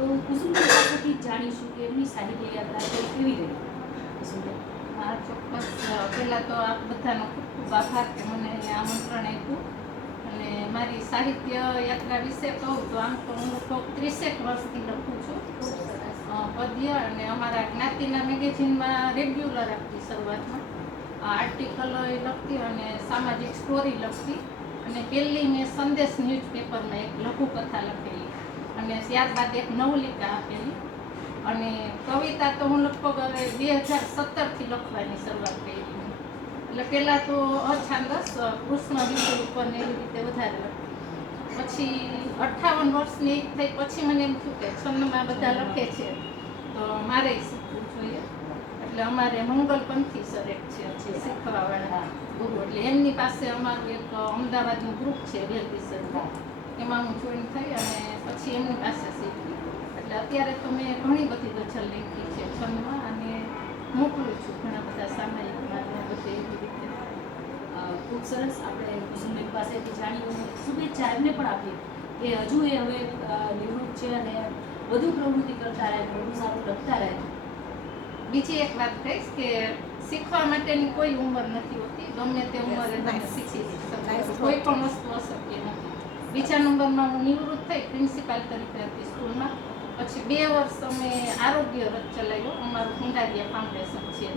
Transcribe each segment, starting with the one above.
તો કુસુમ પાસેથી જ જાણીશું કે એમની સાહિત્ય યાત્રા કેવી રહી? કુસુમબેન હા ચોક્કસ. પહેલાં તો આપ બધાનો ખૂબ ખૂબ આભાર કે મને આમંત્રણ આપ્યું. અને મારી સાહિત્ય યાત્રા વિશે કહું તો આમ તો હું લગભગ ત્રીસેક વર્ષથી લખું છું. પદ્ય અને અમારા જ્ઞાતિના મેગેઝિનમાં રેગ્યુલર આપતી શરૂઆતમાં. આર્ટિકલ લખતી અને સામાજિક સ્ટોરી લખતી. અને પહેલી મેં સંદેશ ન્યૂઝપેપરમાં એક લઘુકથા લખેલી. અને ત્યારબાદ એક નવલિકા આપેલી. અને કવિતા તો હું લગભગ હવે બે હજાર સત્તરથી લખવાની શરૂઆત કરી એટલે પહેલાં તો અછાંદસ, કૃષ્ણ વિષય ઉપર ને એવી રીતે વધારે પછી અઠ્ઠાવન વર્ષની એક થઈ, પછી મને એમ થયું કે છન્નમાં બધા લખે છે. તો મારે શીખવું જોઈએ. એટલે અમારે મંગલપંથી સર એક છે, જે શીખવાવાળા ગુરુ. એટલે એમની પાસે અમારું એક અમદાવાદનું ગ્રુપ છે વેલવી સર છોડી હું જોઈન થઈ અને પછી એમની પાસે શીખી. એટલે અત્યારે તો મેં ઘણી બધી ગઝલ લખી છે છંદમાં અને મોકલું છું ઘણા બધા સામાયિકમાં બધે એવી રીતે. ખૂબ સરસ આપણે કુસુમબેન પાસેથી જાણ્યું શુભેચ્છા એમને પણ આપી. કે હજુ એ હવે નિવૃત્ત છે અને વધુ પ્રવૃત્તિ કરતા રહે વધુ સારું લખતા રહે. બીજી એક વાત કહીશ કે શીખવા માટેની કોઈ ઉંમર નથી હોતી. ગમે તે ઉંમરે તમે શીખી શકો. કોઈ પણ વસ્તુ નથી બીજા નંબરમાં હું નિવૃત્ત થઈ પ્રિન્સિપાલ તરીકે હતી સ્કૂલમાં. પછી બે વર્ષ અમે આરોગ્ય રથ ચલાવ્યો. અમારું કુંડારિયા ફાઉન્ડેશન છે.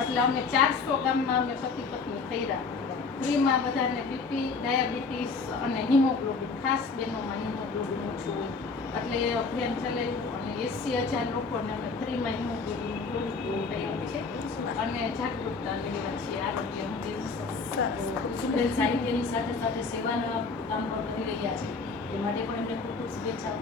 એટલે અમે ચારસો ગામમાં અમે પતિ પત્ની થયા ફ્રીમાં બધાને બીપી ડાયાબિટીસ અને હિમોગ્લોબિન ખાસ બહેનોમાં હિમોગ્લોબિન ઓછું હોય. એટલે એ અભિયાન ચલાવ્યું. એંસી હજાર લોકોને અમે ફ્રીમાં હિમોગ્લોબિન ગોળી કર્યું છે. અને જાગૃતતા લેવા છીએ આરોગ્ય કુસુમબેન સાહિત્યની સાથે સાથે સેવાના કામ પણ કરી રહ્યા છે. એ માટે પણ એમને ખૂબ ખૂબ શુભેચ્છાઓ.